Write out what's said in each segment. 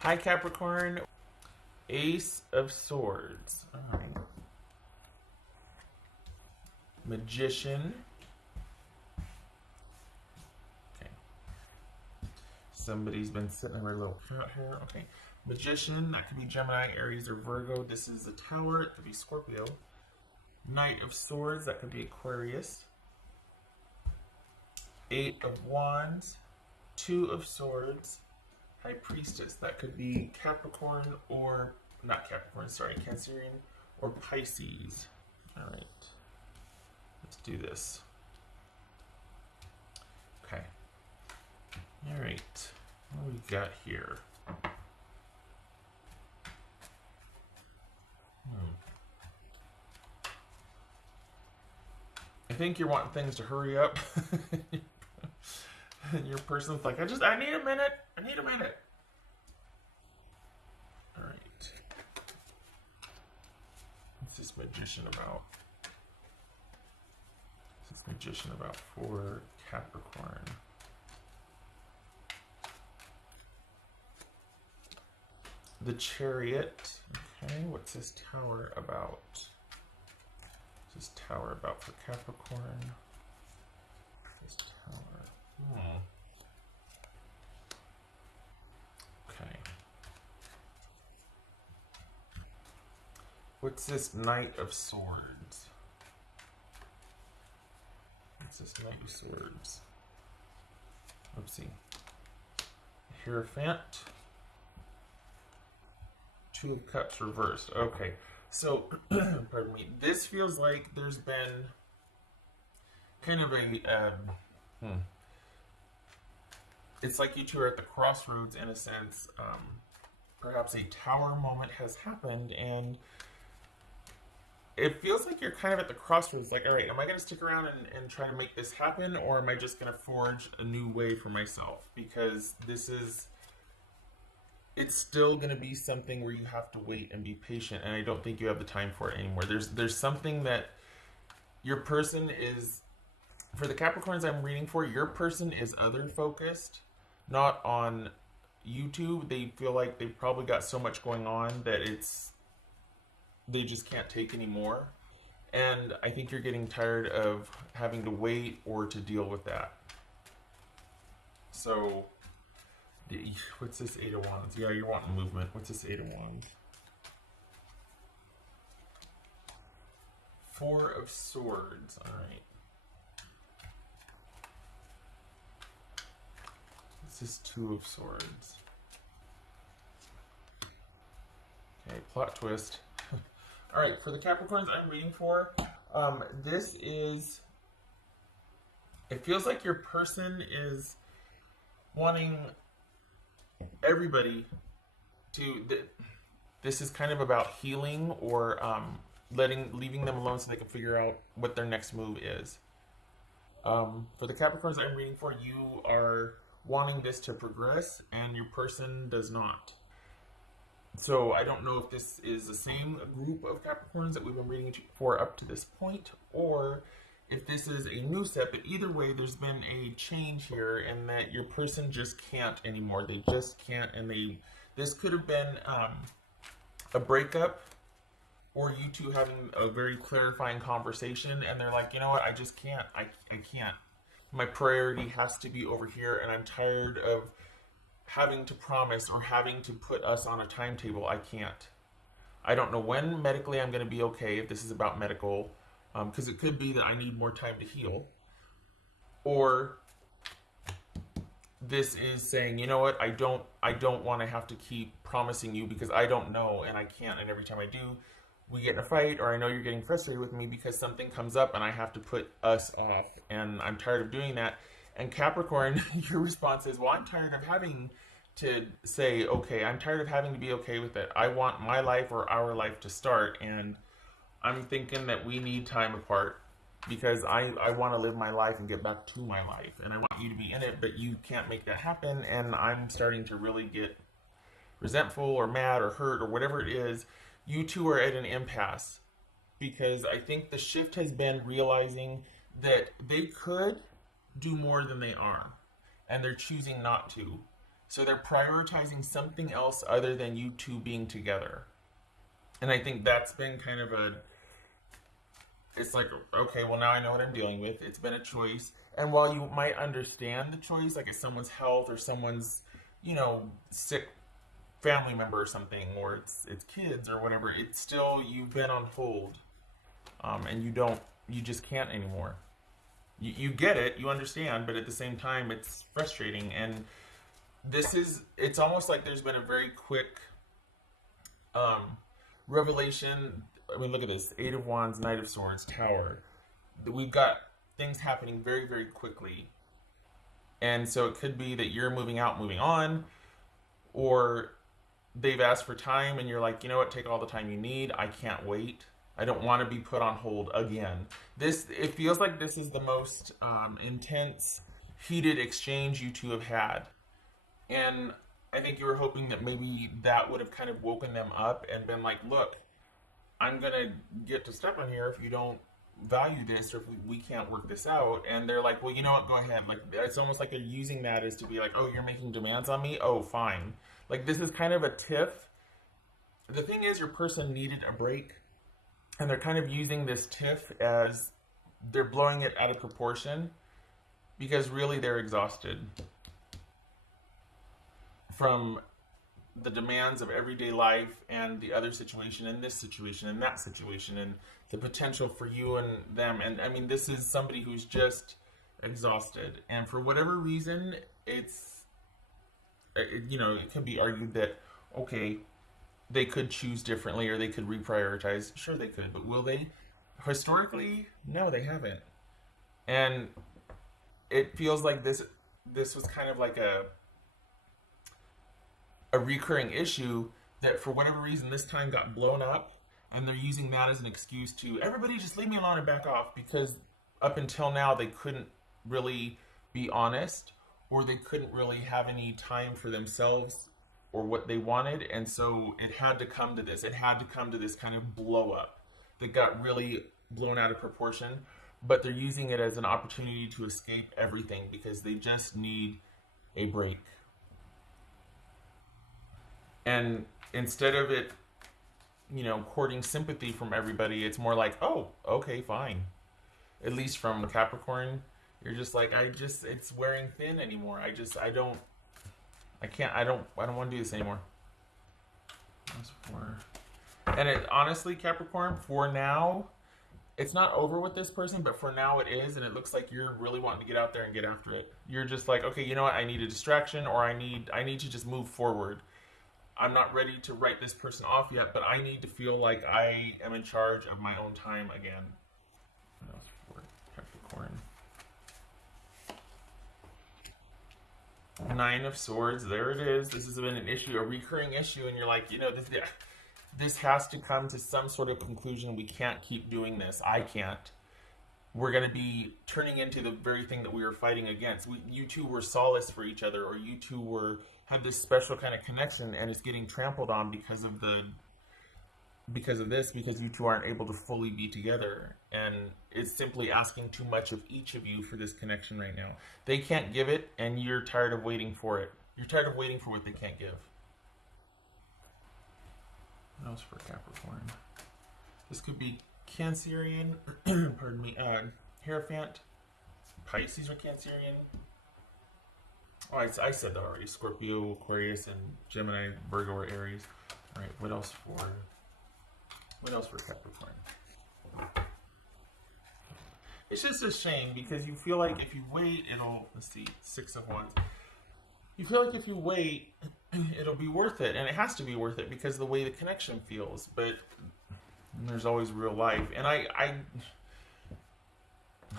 Hi, Capricorn. Ace of Swords. All right. Magician. Okay. Somebody's been sitting in their little cat here. Okay. Magician. That could be Gemini, Aries, or Virgo. This is the Tower. It could be Scorpio. Knight of Swords. That could be Aquarius. Eight of Wands. Two of Swords. High Priestess. That could be Capricorn or not Capricorn. Sorry, Cancerian or Pisces. All right. Let's do this. Okay. All right. What do we got here? I think you're wanting things to hurry up. And your person's like, I need a minute. I need a minute. All right. What's this magician about? What's this magician about for Capricorn? The Chariot. Okay, what's this tower about? What's this tower about for Capricorn? This tower. Okay. What's this Knight of Swords? What's this Knight of Swords? Oopsie. Hierophant. Two of Cups reversed. Okay. So, pardon me. This feels like there's been kind of a it's like you two are at the crossroads in a sense. Perhaps a tower moment has happened, and it feels like you're kind of at the crossroads. Like, all right, am I going to stick around and try to make this happen, or am I just going to forge a new way for myself? Because it's still going to be something where you have to wait and be patient, and I don't think you have the time for it anymore. There's something that your person is, for the Capricorns I'm reading for, your person is other focused, not on YouTube. They feel like they've probably got so much going on that they just can't take anymore. And I think you're getting tired of having to wait or to deal with that. So, what's this Eight of Wands? Yeah, you're wanting movement. What's this Eight of Wands? Four of Swords. All right. This is Two of Swords. Okay, plot twist. All right, for the Capricorns I'm reading for, this is, it feels like your person is wanting everybody to, this is kind of about healing or leaving them alone so they can figure out what their next move is. For the Capricorns I'm reading for, you are wanting this to progress and your person does not. So I don't know if this is the same group of Capricorns that we've been reading for up to this point, or if this is a new set. But either way, there's been a change here in that your person just can't anymore. They just can't, and this could have been a breakup, or you two having a very clarifying conversation, and they're like, you know what, I just can't. I can't. My priority has to be over here, and I'm tired of having to promise or having to put us on a timetable. I can't. I don't know when medically I'm going to be okay if this is about medical, because it could be that I need more time to heal, or this is saying, you know what, I don't want to have to keep promising you because I don't know and I can't, and every time I do, we get in a fight, or I know you're getting frustrated with me because something comes up and I have to put us off, and I'm tired of doing that. And Capricorn, your response is, well, I'm tired of having to say, okay, I'm tired of having to be okay with it. I want my life or our life to start, and I'm thinking that we need time apart because I want to live my life and get back to my life, and I want you to be in it, but you can't make that happen, and I'm starting to really get resentful or mad or hurt or whatever it is. You two are at an impasse because I think the shift has been realizing that they could do more than they are, and they're choosing not to. So they're prioritizing something else other than you two being together. And I think that's been kind of a, it's like, okay, well, now I know what I'm dealing with. It's been a choice. And while you might understand the choice, like it's someone's health or someone's, sick family member or something, or it's kids or whatever, it's still, you've been on hold. And you just can't anymore. You get it, you understand, but at the same time, it's frustrating. And it's almost like there's been a very quick um, revelation. I mean, look at this: Eight of Wands, Knight of Swords, Tower. We've got things happening very, very quickly, and so it could be that you're moving out, moving on, or they've asked for time, and you're like, you know what? Take all the time you need. I can't wait. I don't want to be put on hold again. It feels like this is the most intense, heated exchange you two have had. And I think you were hoping that maybe that would have kind of woken them up and been like, look, I'm going to get to step on here if you don't value this or if we can't work this out. And they're like, well, you know what? Go ahead. Like, it's almost like they're using that as to be like, oh, you're making demands on me? Oh, fine. Like, this is kind of a tiff. The thing is, your person needed a break. And they're kind of using this tiff as they're blowing it out of proportion because really they're exhausted from the demands of everyday life and the other situation and this situation and that situation and the potential for you and them. And I mean, this is somebody who's just exhausted. And for whatever reason, it can be argued that, okay, they could choose differently or they could reprioritize. Sure, they could, but will they? Historically, no, they haven't. And it feels like this was kind of like a recurring issue that for whatever reason this time got blown up, and they're using that as an excuse to everybody just leave me alone and back off, because up until now they couldn't really be honest, or they couldn't really have any time for themselves or what they wanted, and so it had to come to this. It had to come to this kind of blow up that got really blown out of proportion, but they're using it as an opportunity to escape everything because they just need a break. And instead of it, courting sympathy from everybody, it's more like, oh, okay, fine. At least from Capricorn, you're just like, it's wearing thin anymore. I don't want to do this anymore. That's four. And honestly, Capricorn, for now, it's not over with this person, but for now it is, and it looks like you're really wanting to get out there and get after it. You're just like, okay, you know what? I need a distraction, or I need to just move forward. I'm not ready to write this person off yet, but I need to feel like I am in charge of my own time again. What else for Capricorn? Nine of Swords, there it is. This has been an issue, a recurring issue, and you're like, this has to come to some sort of conclusion. We can't keep doing this. I can't. We're going to be turning into the very thing that we were fighting against. You two were solace for each other, or you two had this special kind of connection, and it's getting trampled on because of this, because you two aren't able to fully be together, and it's simply asking too much of each of you for this connection right now. They can't give it, and you're tired of waiting for it. You're tired of waiting for what they can't give. What else for Capricorn? This could be Cancerian, pardon me, Hierophant, Pisces or Cancerian. Oh, I said that already. Scorpio, Aquarius, and Gemini, Virgo, or Aries. All right, what else for Capricorn? It's just a shame because you feel like if you wait, let's see, Six of Wands. You feel like if you wait, it'll be worth it, and it has to be worth it because of the way the connection feels. But there's always real life, and I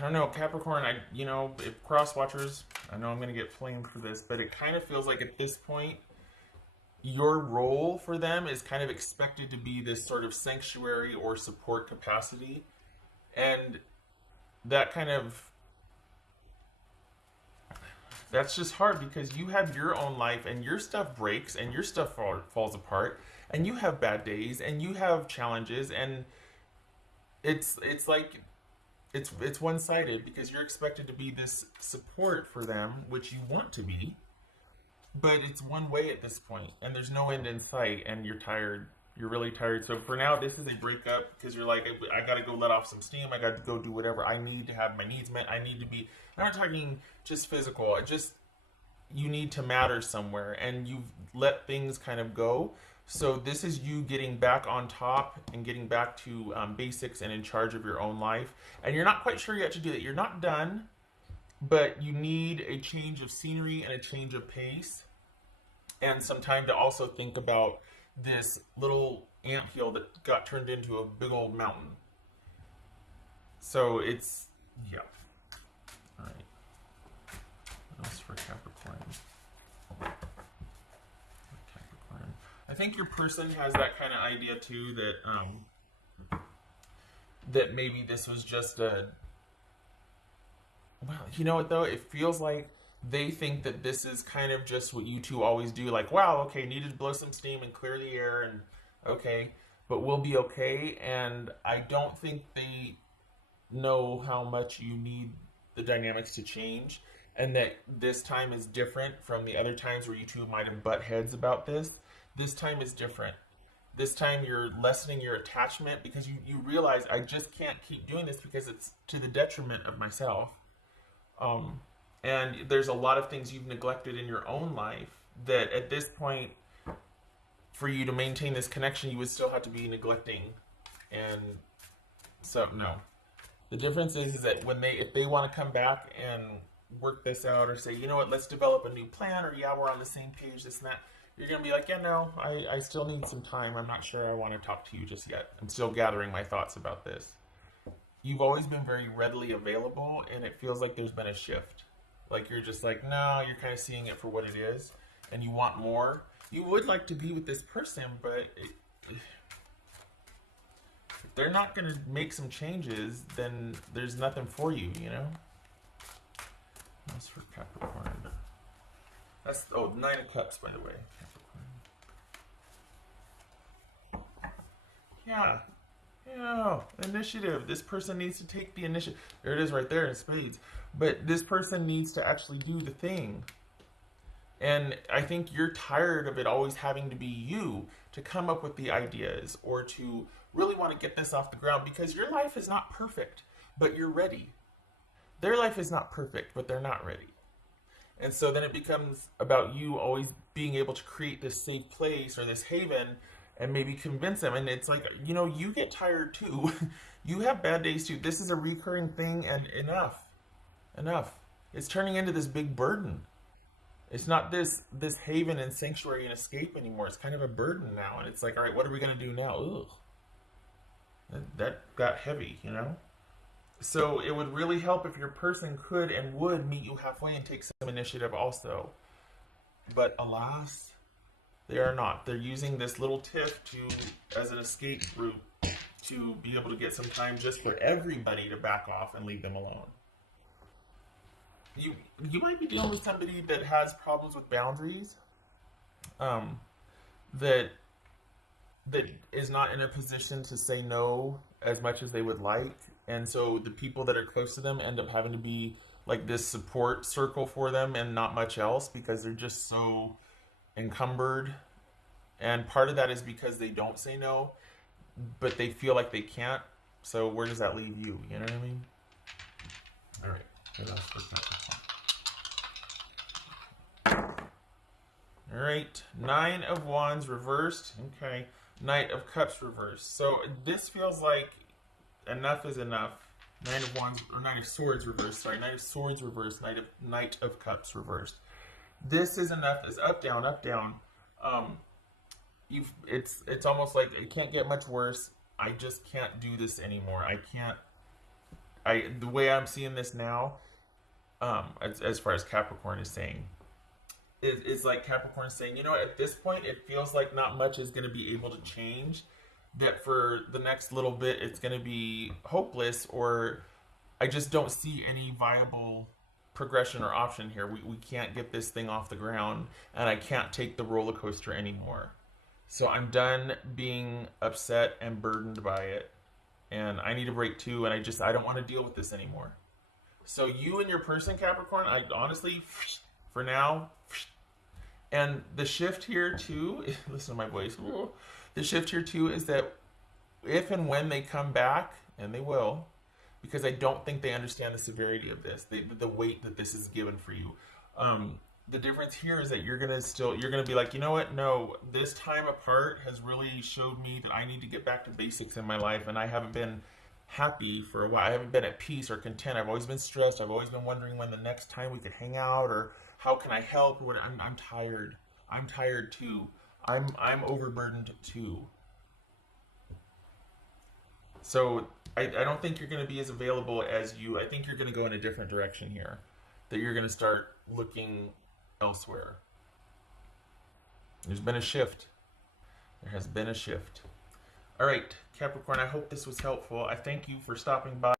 don't know, Capricorn. If cross watchers, I know I'm gonna get flamed for this, but it kind of feels like at this point, your role for them is kind of expected to be this sort of sanctuary or support capacity, and that's just hard because you have your own life and your stuff breaks and your stuff falls apart and you have bad days and you have challenges, and it's like it's one-sided because you're expected to be this support for them, which you want to be, but it's one way at this point, and there's no end in sight, and you're tired. You're really tired. So for now, this is a breakup because you're like, I got to go let off some steam. I got to go do whatever. I need to have my needs met. I need to be. I'm not talking just physical. Just you need to matter somewhere, and you've let things kind of go. So this is you getting back on top and getting back to basics and in charge of your own life. And you're not quite sure yet to do that. You're not done, but you need a change of scenery and a change of pace and some time to also think about this little anthill that got turned into a big old mountain. So it's, yeah. All right. What else for Capricorn? Capricorn. I think your person has that kind of idea too that maybe this was just a. Well, you know what though? It feels like they think that this is kind of just what you two always do. Like, wow, okay, needed to blow some steam and clear the air, and okay, but we'll be okay. And I don't think they know how much you need the dynamics to change, and that this time is different from the other times where you two might have butt heads about this. This time is different. This time you're lessening your attachment because you realize I just can't keep doing this because it's to the detriment of myself. Um, and there's a lot of things you've neglected in your own life that at this point, for you to maintain this connection, you would still have to be neglecting. And so, no. The difference is that when if they want to come back and work this out or say, you know what, let's develop a new plan, or yeah, we're on the same page, this and that, you're going to be like, yeah, no, I still need some time. I'm not sure I want to talk to you just yet. I'm still gathering my thoughts about this. You've always been very readily available, and it feels like there's been a shift. Like you're just like, no, you're kind of seeing it for what it is, and you want more. You would like to be with this person, but if they're not going to make some changes, then there's nothing for you, you know? That's for Capricorn. That's, oh, Nine of Cups, by the way. Capricorn. Yeah. Yeah, initiative. This person needs to take the initiative. There it is right there in spades. But this person needs to actually do the thing. And I think you're tired of it always having to be you to come up with the ideas or to really want to get this off the ground, because your life is not perfect, but you're ready. Their life is not perfect, but they're not ready. And so then it becomes about you always being able to create this safe place or this haven and maybe convince them. And it's like, you know, you get tired too. You have bad days too. This is a recurring thing, and enough. Enough. It's turning into this big burden. It's not this haven and sanctuary and escape anymore. It's kind of a burden now. And it's like, all right, what are we going to do now? Ugh. That got heavy, you know? So it would really help if your person could and would meet you halfway and take some initiative also. But alas, they are not. They're using this little tiff as an escape route to be able to get some time just for everybody to back off and leave them alone. You might be dealing with somebody that has problems with boundaries, that is not in a position to say no as much as they would like, and so the people that are close to them end up having to be like this support circle for them and not much else, because they're just so encumbered. And part of that is because they don't say no, but they feel like they can't. So where does that leave you? You know what I mean? All right. All right. Nine of Wands reversed. Okay. Knight of Cups reversed. So this feels like enough is enough. Nine of Wands, or Nine of Swords reversed. Sorry, Nine of Swords reversed. Knight of Cups reversed. This is enough. It's up, down, up, down. It's almost like it can't get much worse. I just can't do this anymore. I can't. The way I'm seeing this now, as far as Capricorn is saying, it's like Capricorn is saying, you know, at this point, it feels like not much is going to be able to change. That for the next little bit, it's going to be hopeless, or I just don't see any viable progression or option here. We can't get this thing off the ground, and I can't take the roller coaster anymore. So I'm done being upset and burdened by it, and I need a break too, and I don't want to deal with this anymore. So you and your person, Capricorn, I honestly, for now, And the shift here too, listen to my voice. The shift here too is that if and when they come back, and they will, because I don't think they understand the severity of this, the weight that this is given for you. The difference here is that you're gonna be like, you know what? No, this time apart has really showed me that I need to get back to basics in my life, and I haven't been happy for a while. I haven't been at peace or content. I've always been stressed. I've always been wondering when the next time we could hang out, or how can I help? I'm tired. I'm tired too. I'm overburdened too. So I don't think you're going to be as available as you. I think you're going to go in a different direction here. That you're going to start looking elsewhere. There's been a shift. There has been a shift. All right, Capricorn, I hope this was helpful. I thank you for stopping by.